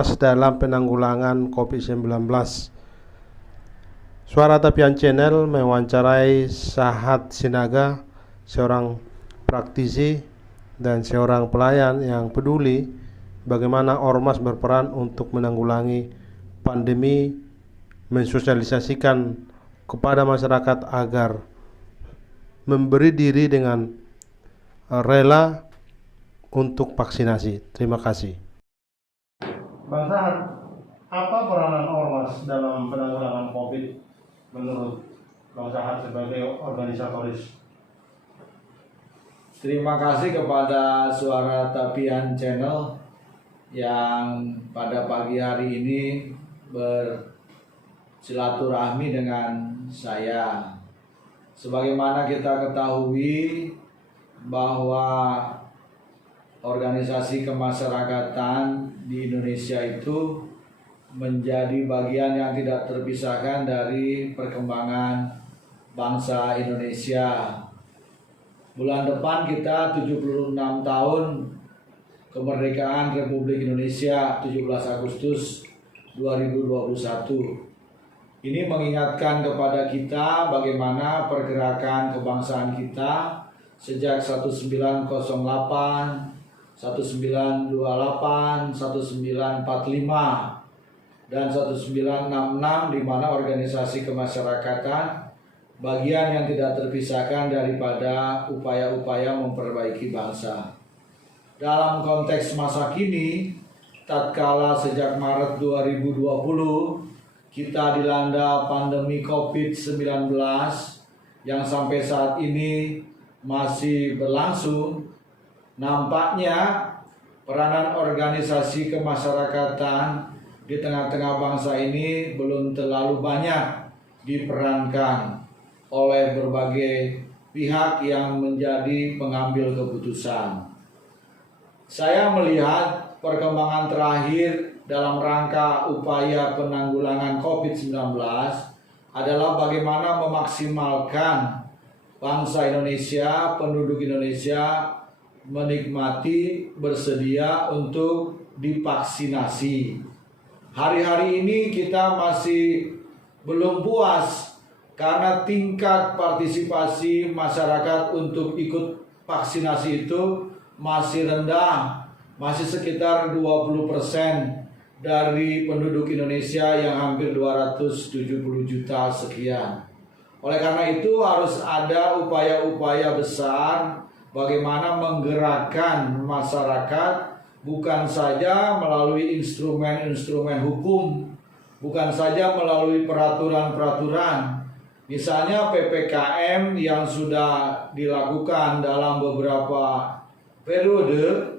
dalam penanggulangan COVID-19. Suara Tapian Channel mewawancarai Sahat Sinaga, seorang praktisi dan seorang pelayan yang peduli bagaimana ormas berperan untuk menanggulangi pandemi, mensosialisasikan kepada masyarakat agar memberi diri dengan rela untuk vaksinasi. Terima kasih. Bang Sahat, apa peranan ormas dalam penanggulangan COVID menurut Bang Sahat sebagai organisatoris? Terima kasih kepada Suara Tapian Channel yang pada pagi hari ini bersilaturahmi dengan saya. Sebagaimana kita ketahui bahwa organisasi kemasyarakatan di Indonesia itu menjadi bagian yang tidak terpisahkan dari perkembangan bangsa Indonesia. Bulan depan kita 76 tahun kemerdekaan Republik Indonesia, 17 Agustus 2021. Ini mengingatkan kepada kita bagaimana pergerakan kebangsaan kita sejak 1908, 1928, 1945, dan 1966, di mana organisasi kemasyarakatan bagian yang tidak terpisahkan daripada upaya-upaya memperbaiki bangsa. Dalam konteks masa kini, tatkala sejak Maret 2020 kita dilanda pandemi COVID-19 yang sampai saat ini masih berlangsung, nampaknya peranan organisasi kemasyarakatan di tengah-tengah bangsa ini belum terlalu banyak diperankan oleh berbagai pihak yang menjadi pengambil keputusan. Saya melihat perkembangan terakhir dalam rangka upaya penanggulangan COVID-19 adalah bagaimana memaksimalkan bangsa Indonesia, penduduk Indonesia menikmati, bersedia untuk divaksinasi. Hari-hari ini kita masih belum puas karena tingkat partisipasi masyarakat untuk ikut vaksinasi itu masih rendah, masih sekitar 20% dari penduduk Indonesia yang hampir 270 juta sekian. Oleh karena itu harus ada upaya-upaya besar bagaimana menggerakkan masyarakat bukan saja melalui instrumen-instrumen hukum, bukan saja melalui peraturan-peraturan. Misalnya PPKM yang sudah dilakukan dalam beberapa periode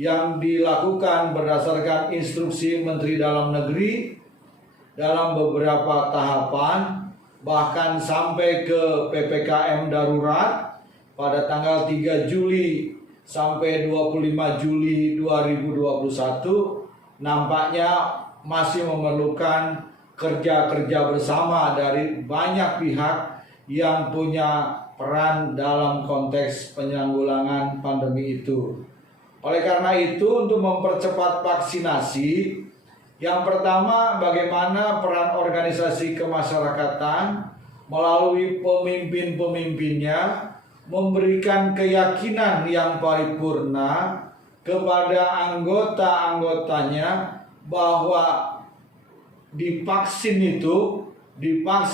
yang dilakukan berdasarkan instruksi Menteri Dalam Negeri dalam beberapa tahapan, bahkan sampai ke PPKM darurat pada tanggal 3 Juli sampai 25 Juli 2021, nampaknya masih memerlukan kerja-kerja bersama dari banyak pihak yang punya peran dalam konteks penanggulangan pandemi itu. Oleh karena itu, untuk mempercepat vaksinasi, yang pertama, bagaimana peran organisasi kemasyarakatan melalui pemimpin-pemimpinnya memberikan keyakinan yang paripurna kepada anggota-anggotanya bahwa divaksin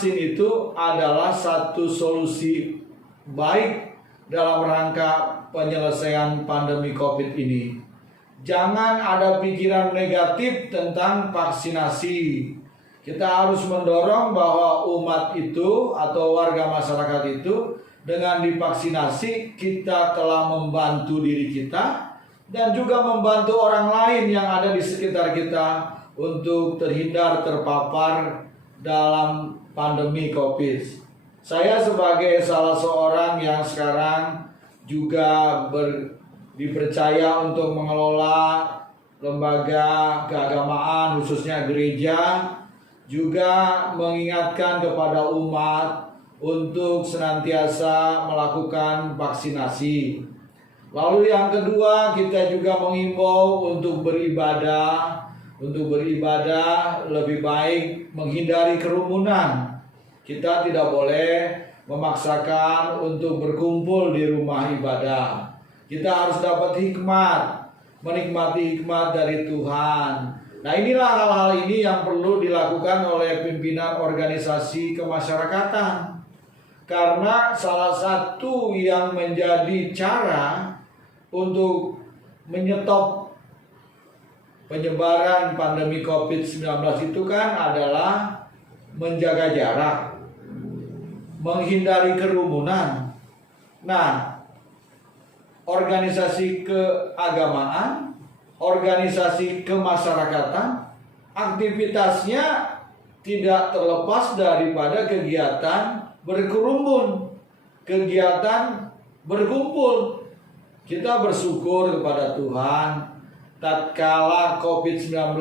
itu adalah satu solusi baik dalam rangka penyelesaian pandemi COVID ini. Jangan ada pikiran negatif tentang vaksinasi. Kita harus mendorong bahwa umat itu atau warga masyarakat itu dengan divaksinasi kita telah membantu diri kita dan juga membantu orang lain yang ada di sekitar kita untuk terhindar terpapar dalam pandemi COVID. Saya sebagai salah seorang yang sekarang juga dipercaya untuk mengelola lembaga keagamaan khususnya gereja, juga mengingatkan kepada umat untuk senantiasa melakukan vaksinasi. Lalu yang kedua, kita juga mengimbau untuk beribadah untuk beribadah lebih baik menghindari kerumunan. Kita tidak boleh memaksakan untuk berkumpul di rumah ibadah. Kita harus dapat hikmat, menikmati hikmat dari Tuhan. Nah, inilah hal-hal ini yang perlu dilakukan oleh pimpinan organisasi kemasyarakatan. Karena salah satu yang menjadi cara untuk menyetop penyebaran pandemi COVID-19 itu kan adalah menjaga jarak, menghindari kerumunan. Nah, organisasi keagamaan, organisasi kemasyarakatan, aktivitasnya tidak terlepas daripada kegiatan berkerumun, kegiatan berkumpul. Kita bersyukur kepada Tuhan, tatkala COVID-19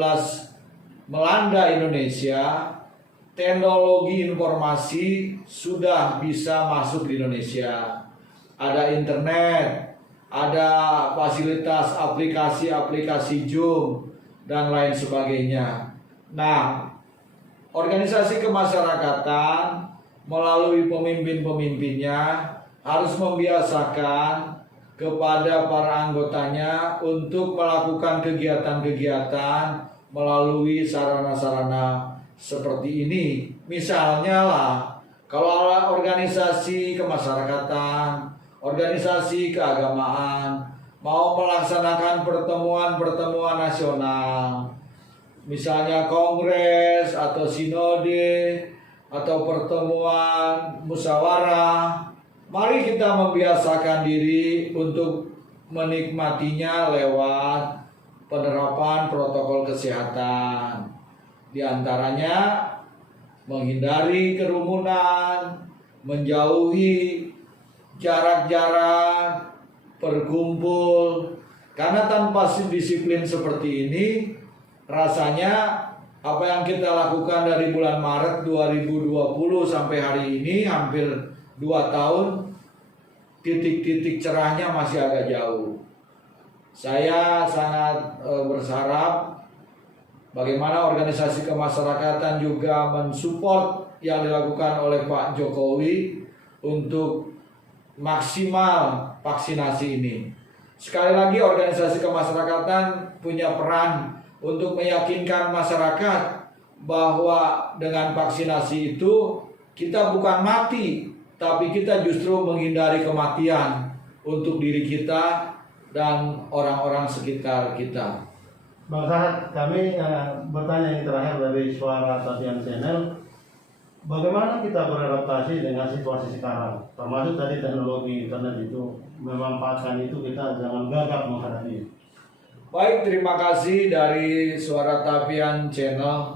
melanda Indonesia, teknologi informasi sudah bisa masuk di Indonesia. Ada internet, ada fasilitas aplikasi-aplikasi Zoom, dan lain sebagainya. Nah, organisasi kemasyarakatan melalui pemimpin-pemimpinnya harus membiasakan kepada para anggotanya untuk melakukan kegiatan-kegiatan melalui sarana-sarana seperti ini. Misalnya lah, kalau ada organisasi kemasyarakatan, organisasi keagamaan mau melaksanakan pertemuan-pertemuan nasional, misalnya kongres atau sinode atau pertemuan musyawarah, mari kita membiasakan diri untuk menikmatinya lewat penerapan protokol kesehatan. Di antaranya menghindari kerumunan, menjauhi jarak-jarak berkumpul. Karena tanpa disiplin seperti ini, rasanya apa yang kita lakukan dari bulan Maret 2020 sampai hari ini hampir 2 tahun, titik-titik cerahnya masih agak jauh. Saya sangat berharap bagaimana organisasi kemasyarakatan juga mensupport yang dilakukan oleh Pak Jokowi untuk maksimal vaksinasi ini. Sekali lagi, organisasi kemasyarakatan punya peran untuk meyakinkan masyarakat bahwa dengan vaksinasi itu kita bukan mati, tapi kita justru menghindari kematian untuk diri kita dan orang-orang sekitar kita. Bang Sahat, kami bertanya yang terakhir dari Suara Tapian Channel, bagaimana kita beradaptasi dengan situasi sekarang? Termasuk tadi teknologi internet itu, memanfaatkan itu, kita jangan gagap menghadapi. Baik, terima kasih dari Suara Tapian Channel.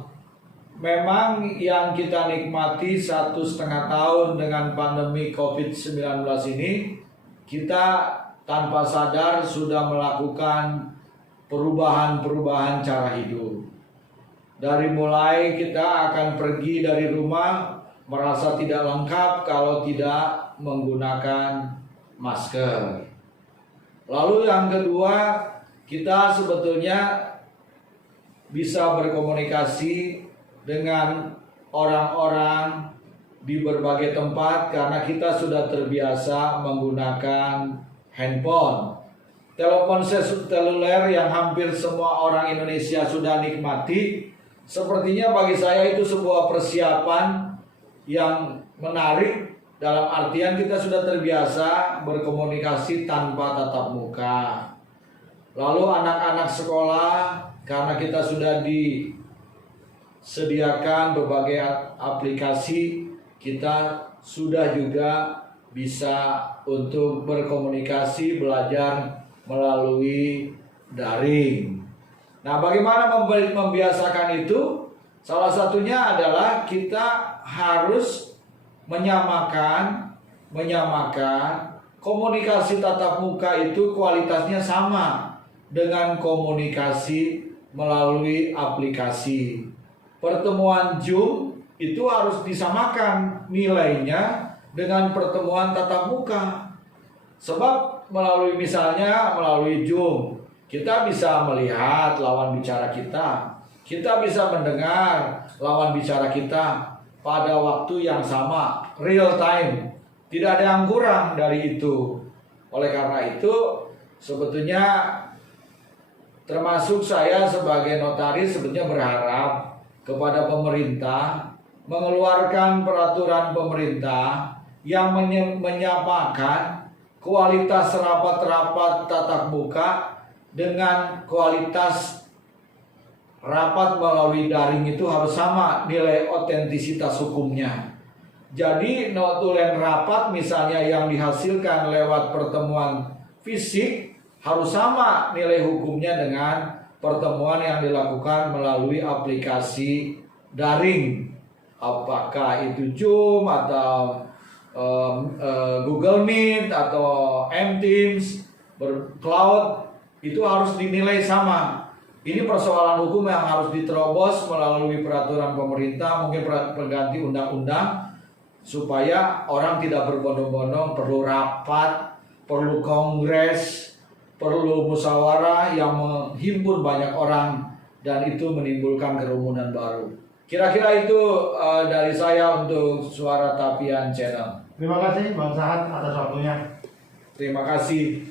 Memang yang kita nikmati 1,5 tahun dengan pandemi COVID-19 ini, kita tanpa sadar sudah melakukan perubahan-perubahan cara hidup. Dari mulai kita akan pergi dari rumah merasa tidak lengkap kalau tidak menggunakan masker. Lalu yang kedua, kita sebetulnya bisa berkomunikasi dengan orang-orang di berbagai tempat karena kita sudah terbiasa menggunakan handphone. Telepon seluler yang hampir semua orang Indonesia sudah nikmati, sepertinya bagi saya itu sebuah persiapan yang menarik, dalam artian kita sudah terbiasa berkomunikasi tanpa tatap muka. Lalu anak-anak sekolah, karena kita sudah disediakan berbagai aplikasi, kita sudah juga bisa untuk berkomunikasi, belajar melalui daring. Nah, bagaimana membiasakan itu? Salah satunya adalah kita harus menyamakan komunikasi tatap muka itu kualitasnya sama dengan komunikasi melalui aplikasi. Pertemuan Zoom itu harus disamakan nilainya dengan pertemuan tatap muka. Sebab melalui Zoom kita bisa melihat lawan bicara kita, Kita bisa mendengar lawan bicara kita pada waktu yang sama, real time. Tidak ada yang kurang dari itu. Oleh karena itu, sebetulnya termasuk saya sebagai notaris sebetulnya berharap kepada pemerintah mengeluarkan peraturan pemerintah yang menyamakan kualitas rapat-rapat tatap muka dengan kualitas rapat melalui daring. Itu harus sama nilai otentisitas hukumnya. Jadi notulen rapat misalnya yang dihasilkan lewat pertemuan fisik harus sama nilai hukumnya dengan pertemuan yang dilakukan melalui aplikasi daring. Apakah itu Zoom atau Google Meet atau Teams, cloud, itu harus dinilai sama. Ini persoalan hukum yang harus diterobos melalui peraturan pemerintah, mungkin pengganti undang-undang, supaya orang tidak berbondong-bondong perlu rapat, perlu kongres, perlu musyawarah yang menghimpun banyak orang, dan itu menimbulkan kerumunan baru. Kira-kira itu dari saya untuk Suara Tapian Channel. Terima kasih Bang Sahat atas waktunya. Terima kasih.